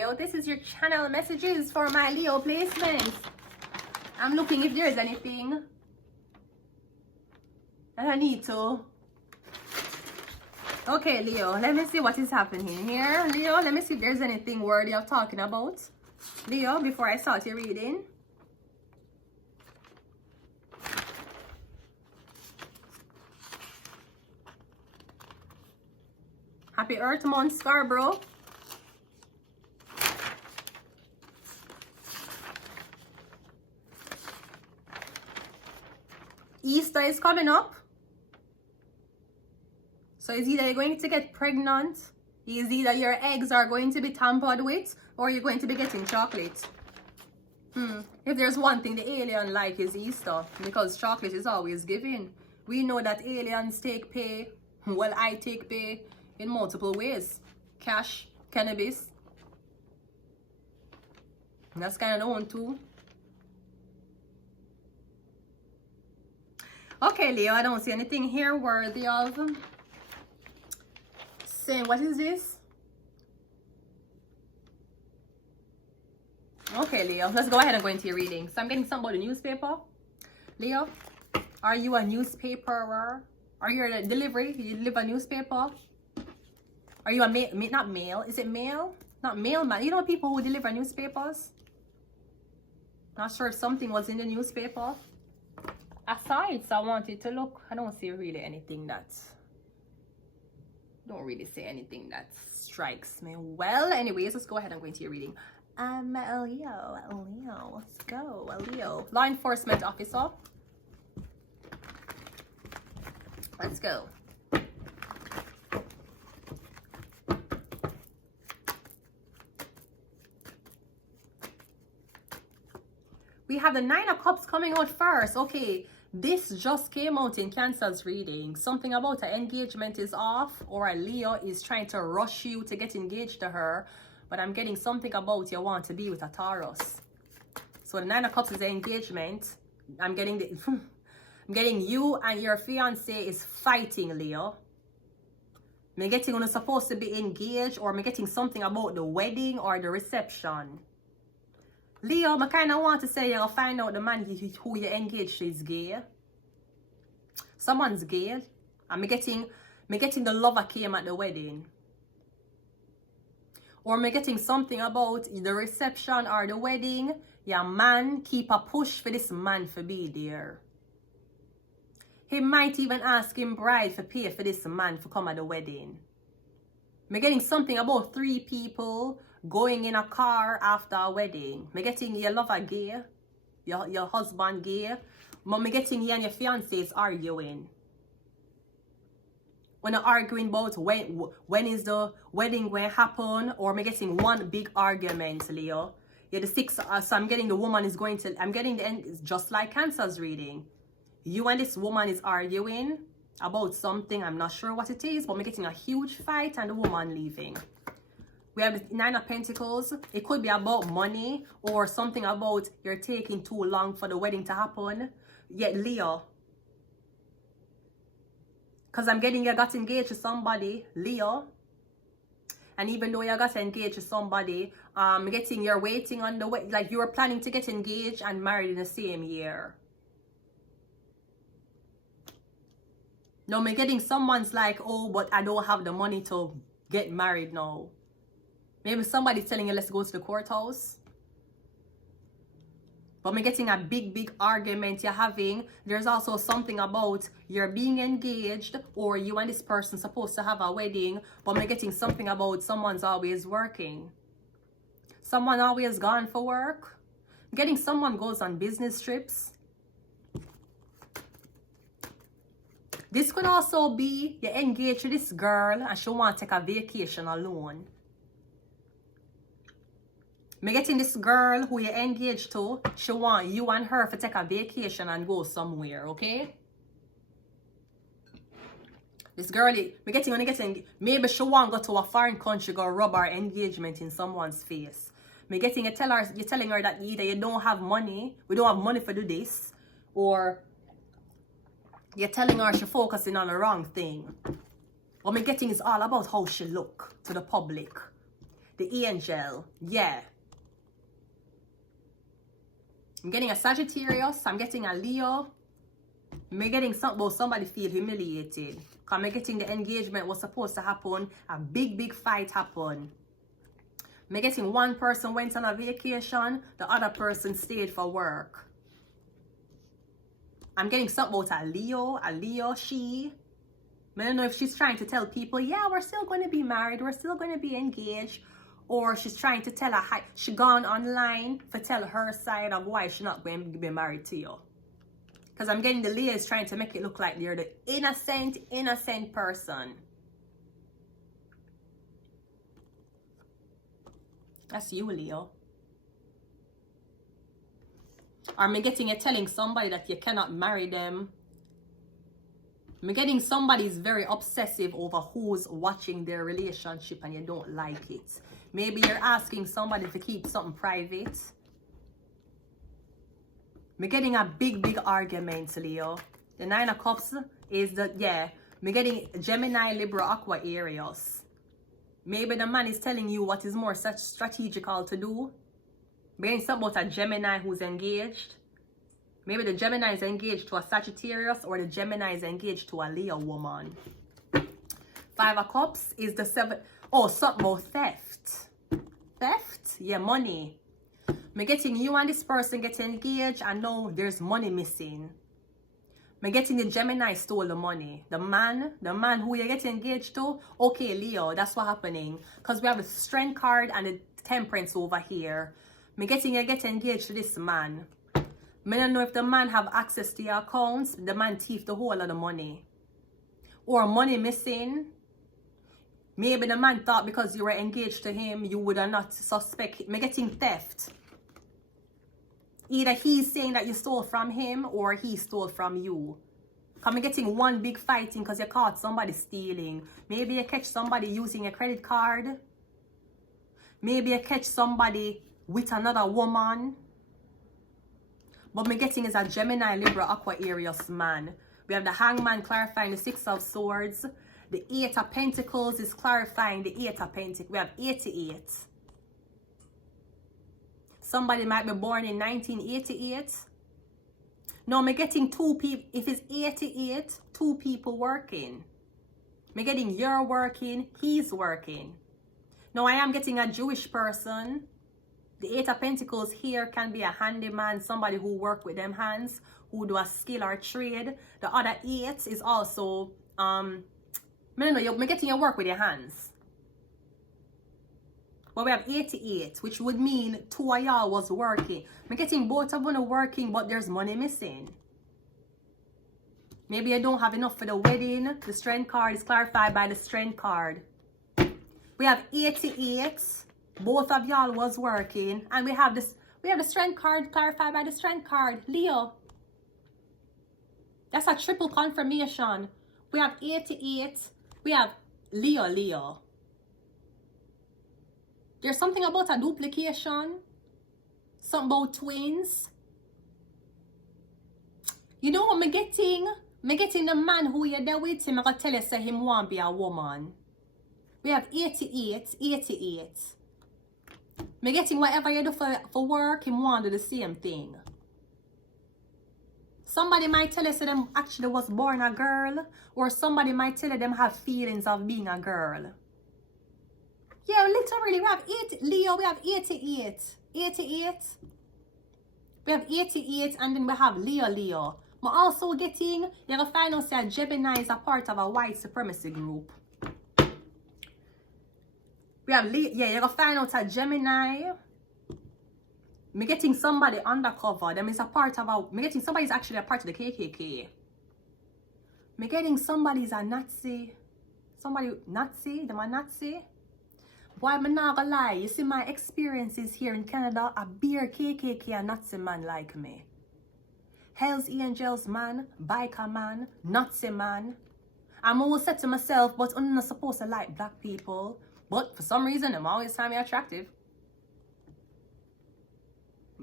Leo. This is your channel messages for my Leo placements. I'm looking if there's anything that I need to. Okay, Leo, let me see what is happening here. Leo, let me see if there's anything worthy of talking about. Leo, before I start your reading. Happy Earth Month, Scarborough. Easter is coming up. So it's either you're going to get pregnant, it's either your eggs are going to be tampered with, or you're going to be getting chocolate. If there's one thing the alien like is Easter, because chocolate is always given. We know that aliens take pay. Well, I take pay in multiple ways. Cash, cannabis. And that's kind of the one too. Okay, Leo, I don't see anything here worthy of saying. What is this? Okay, Leo, let's go ahead and go into your reading. So I'm getting something about a newspaper. Leo, are you a newspaperer? Are you a delivery? You deliver a newspaper? Are you a not mail? Is it mail? Not mailman. You know people who deliver newspapers? Not sure if something was in the newspaper. Aside, so I wanted to look. I don't see really anything that's... Don't really say anything that strikes me. Well, anyways, let's go ahead and go into your reading. Leo, let's go. Leo, law enforcement officer. Let's go. We have the Nine of Cups coming out first. Okay, this just came out in Cancer's reading. Something about an engagement is off, or a Leo is trying to rush you to get engaged to her. But I'm getting something about you want to be with a Taurus. So the Nine of Cups is the engagement. I'm getting the I'm getting you and your fiance is fighting, Leo. I'm getting when you're supposed to be engaged, or I'm getting something about the wedding or the reception. Leo, I kind of want to say you'll find out the man who you engaged to is gay. Someone's gay. I'm getting the lover came at the wedding. Or I'm getting something about the reception or the wedding. Your man keep a push for this man to be there. He might even ask him bride to pay for this man to come at the wedding. I'm getting something about 3 people going in a car after a wedding. I'm getting your lover gay, your husband gay. I'm getting you and your fiance is arguing. When you're arguing about when is the wedding going to happen, or I'm getting one big argument, Leo. Yeah, the 6, so I'm getting the woman is going to, I'm getting the end, it's just like Cancer's reading. You and this woman is arguing about something, I'm not sure what it is, but I'm getting a huge fight and the woman leaving. We have the 9 of Pentacles. It could be about money, or something about you're taking too long for the wedding to happen. Yet Leo, because I'm getting you got engaged to somebody, Leo. And even though you got engaged to somebody, I'm getting you're waiting on the way, like you were planning to get engaged and married in the same year. No, I'm getting someone's like, oh, but I don't have the money to get married now. Maybe somebody's telling you, let's go to the courthouse. But I'm getting a big argument you're having. There's also something about you're being engaged, or you and this person supposed to have a wedding. But I'm getting something about someone's always working. Someone always gone for work. I'm getting someone goes on business trips. This could also be you're engaged to this girl and she want to take a vacation alone. I'm getting this girl who you're engaged to, she want you and her to take a vacation and go somewhere, okay? This girl, maybe she want to go to a foreign country, go rub her engagement in someone's face. I'm getting you're telling her that either you don't have money, we don't have money for do this, or you're telling her she's focusing on the wrong thing. What I'm getting is all about how she look to the public. the angel. Yeah. I'm getting a Sagittarius. I'm getting a Leo. I'm getting somebody feel humiliated. Because I'm getting the engagement was supposed to happen. A big fight happened. I'm getting one person went on a vacation. The other person stayed for work. I'm getting something about a Leo, she. I don't know if she's trying to tell people, yeah, we're still going to be married. We're still going to be engaged. Or she's trying to tell her, she gone online to tell her side of why she's not going to be married to you. Because I'm getting the Leo is trying to make it look like they're the innocent person. That's you, Leo. Or am I getting it telling somebody that you cannot marry them? I'm getting somebody's very obsessive over who's watching their relationship and you don't like it. Maybe you're asking somebody to keep something private. I'm getting a big argument, Leo. The 9 of Cups is the, yeah. I'm getting Gemini, Libra, Aqua, Aries. Maybe the man is telling you what is more such strategical to do. I'm getting something about a Gemini who's engaged. Maybe the Gemini is engaged to a Sagittarius or the Gemini is engaged to a Leo woman. 5 of Cups is the 7. Oh, something about theft. Theft? Yeah, money. I'm getting you and this person get engaged and now there's money missing. I'm getting the Gemini stole the money. The man who you get engaged to. Okay, Leo, that's what's happening. Because we have the Strength card and the Temperance over here. I'm getting you get engaged to this man. I don't know if the man have access to your accounts. The man thief the whole of the money. Or money missing. Maybe the man thought because you were engaged to him, you would have not suspect. I'm getting theft. Either he's saying that you stole from him or he stole from you. I'm getting one big fighting because you caught somebody stealing. Maybe you catch somebody using a credit card. Maybe you catch somebody with another woman. But me getting is a Gemini, Libra, Aqua, Aries man. We have the Hangman clarifying the 6 of Swords. The 8 of Pentacles is clarifying the 8 of Pentacles. We have 88. Somebody might be born in 1988. No, I'm getting 2 people. If it's 88, 2 people working. I'm getting you're working, he's working. Now I am getting a Jewish person. The 8 of Pentacles here can be a handyman, somebody who work with them hands, who do a skill or trade. The other 8 is also, you're getting your work with your hands. But we have 88, which would mean 2 of y'all was working. I'm getting both of them working, but there's money missing. Maybe you don't have enough for the wedding. The Strength card is clarified by the Strength card. We have 88. Both of y'all was working. And we have this. We have the Strength card clarified by the Strength card. Leo. That's a triple confirmation. We have 88. We have Leo. There's something about a duplication. Something about twins. You know what I'm getting? I'm getting the man who you're there with him. I'm going to tell you say him want to be a woman. We have 88. I'm getting whatever you do for work, him want to do the same thing. Somebody might tell you say them actually was born a girl. Or somebody might tell you them have feelings of being a girl. Yeah, literally, we have 8, Leo, we have 88. 88. We have 88 and then we have Leo. I'm also getting, you're going to find out that Gemini is a part of a white supremacy group. We have Leo, yeah, you're going to find out that Gemini. I'm getting somebody undercover. Them is a part of a, I'm getting somebody's actually a part of the KKK. I'm getting somebody's a Nazi. Somebody, Nazi, them a Nazi. Boy, I'm not gonna lie. You see my experiences here in Canada, a beer KKK and Nazi man like me. Hells Angels man, biker man, Nazi man. I'm always said to myself, but I'm not supposed to like black people. But for some reason, I'm always find me attractive.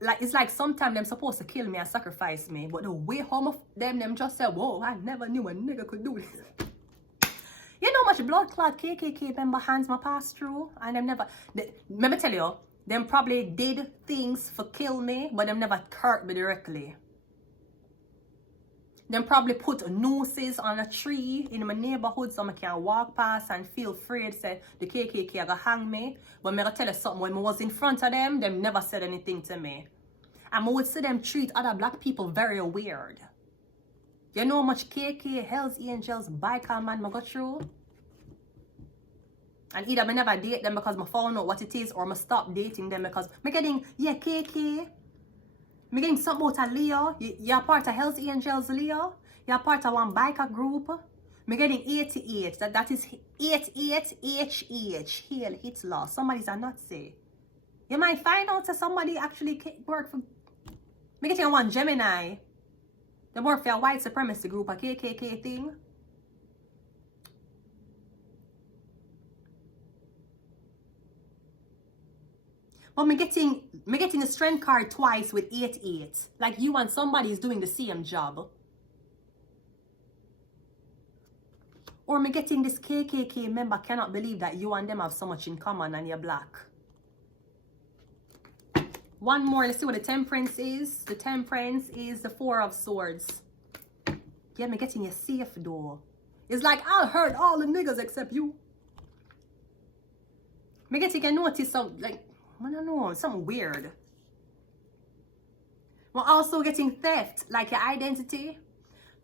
Like, it's like sometimes them supposed to kill me and sacrifice me. But the way home of them just say, whoa, I never knew a nigga could do this. You know how much blood clot KKK member hands my pass through? And them never, let me tell you, them probably did things for kill me, but them never hurt me directly. Them probably put nooses on a tree in my neighborhood so I can walk past and feel afraid say the KKK are gonna hang me. But I'm gonna tell you something, when I was in front of them never said anything to me. And I would see them treat other black people very weird. You know how much KK, Hells Angels, biker man I got through? And either I never date them because I found out what it is, or I stop dating them because I'm getting, yeah, KK. I'm getting something about a Leo. You're part of Hells Angels, Leo. You're part of one biker group. I'm getting 88. That is 88HH. Hail Hitler. Somebody's a Nazi. You might find out that somebody actually work for. I'm getting one Gemini. They work for a white supremacy group, a KKK thing. But me getting a strength card twice with 88. Like you and somebody is doing the same job. Or me getting this KKK member cannot believe that you and them have so much in common and you're black. One more, let's see what the Temperance is. The Temperance is the Four of Swords. Yeah, me getting a safe door. It's like, I heard all the niggas except you. Me getting a notice of, like, I don't know, something weird. We're also getting theft, like your identity.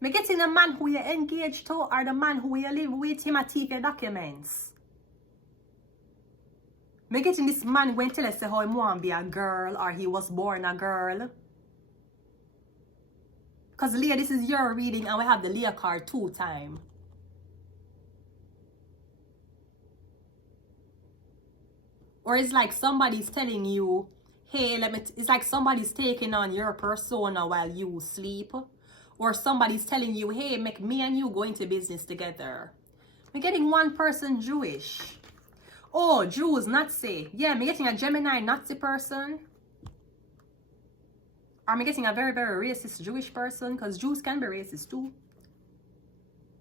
Me getting the man who you're engaged to or the man who you live with, him a take your documents. Me getting this man when tell us how he want to be a girl or he was born a girl. Because Leah, this is your reading and we have the Leah card 2 times. Or it's like somebody's telling you, hey, it's like somebody's taking on your persona while you sleep. Or somebody's telling you, hey, make me and you go into business together. We're getting one person Jewish. Oh, Jews, Nazi. Yeah, I'm getting a Gemini Nazi person. Or I'm getting a very, very racist Jewish person, because Jews can be racist too.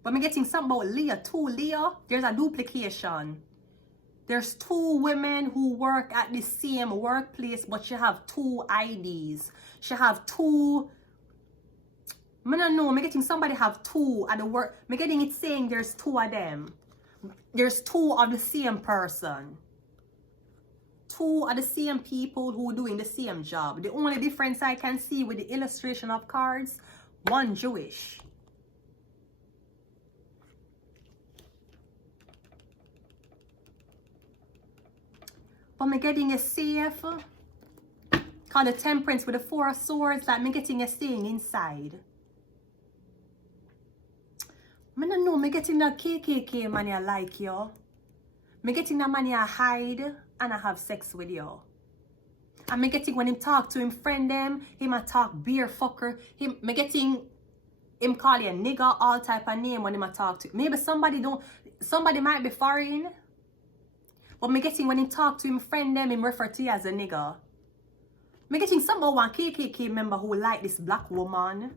But I'm getting something about Leah too. Leah, there's a duplication. There's 2 women who work at the same workplace, but she have 2 IDs. She have 2. I don't know. I'm getting somebody have 2 at the work. I'm getting it saying there's 2 of them. There's 2 of the same person. 2 are the same people who doing the same job. The only difference I can see with the illustration of cards, one Jewish. But I'm getting a safe called the Temperance with the 4 of Swords, that I'm getting a staying inside. I don't know, I'm getting that KKK man I like you. I'm getting that man I hide and I have sex with you. And I'm getting when him talk to him friend them, him a talk beer fucker. I'm getting him call you a nigga, all type of name when him a talk to. Maybe somebody might be foreign. But me getting when he talk to him friend them, him refer to you as a nigga. Me getting some about one KKK member who like this black woman.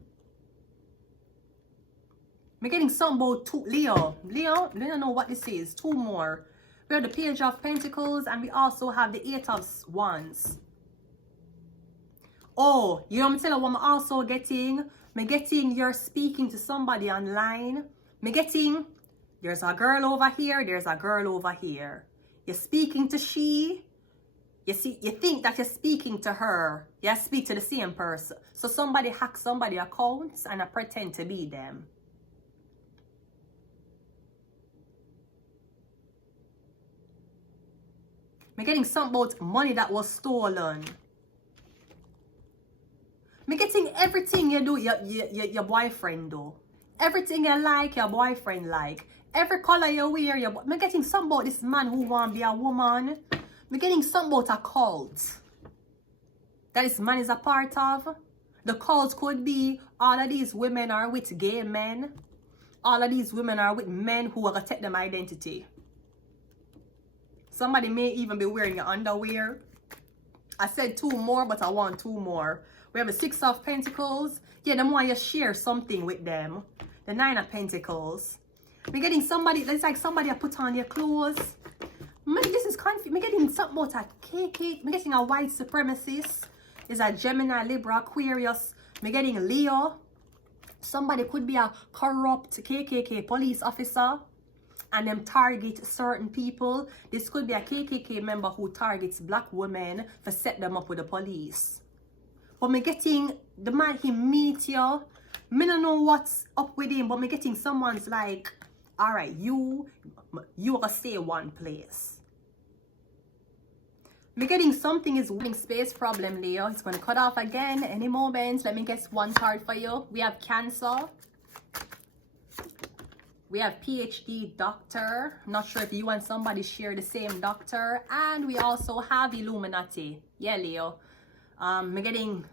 Me getting some about 2 Leo. Leo, I don't know what this is. 2 more. We have the Page of Pentacles and we also have the 8 of Wands. Oh, you know what I'm telling you what I'm also getting? Me getting you're speaking to somebody online. Me getting there's a girl over here, there's a girl over here. You're speaking to she. You think that you're speaking to her. You speak to the same person. So somebody hacks somebody's accounts and I pretend to be them. I'm getting something about money that was stolen. I'm getting everything you do, your boyfriend do. Everything you like, your boyfriend like. Every color you wear, I'm getting something about this man who want to be a woman. I'm getting something about a cult that this man is a part of. The cult could be all of these women are with gay men. All of these women are with men who are going to take them identity. Somebody may even be wearing your underwear. I said 2 more, but I want 2 more. We have the 6 of Pentacles. Yeah, them want you share something with them. The 9 of Pentacles. We're getting somebody, it's like somebody put on their clothes. This is confusing. We're getting something about a KK. We're getting a white supremacist. Is a Gemini, Libra, Aquarius. We're getting Leo. Somebody could be a corrupt KKK police officer and them target certain people. This could be a KKK member who targets black women for set them up with the police. But me getting the man, he meet you. Me don't know what's up with him, but me getting someone's like, all right, you gonna stay one place. Me getting something is winning space problem, Leo. It's gonna cut off again any moment. Let me guess one card for you. We have Cancer. We have PhD doctor. I'm not sure if you and somebody share the same doctor. And we also have Illuminati. Yeah, Leo. Me getting,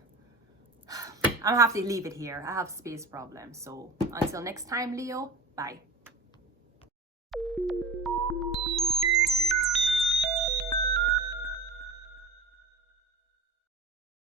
I'll have to leave it here. I have space problems. So until next time, Leo. Bye.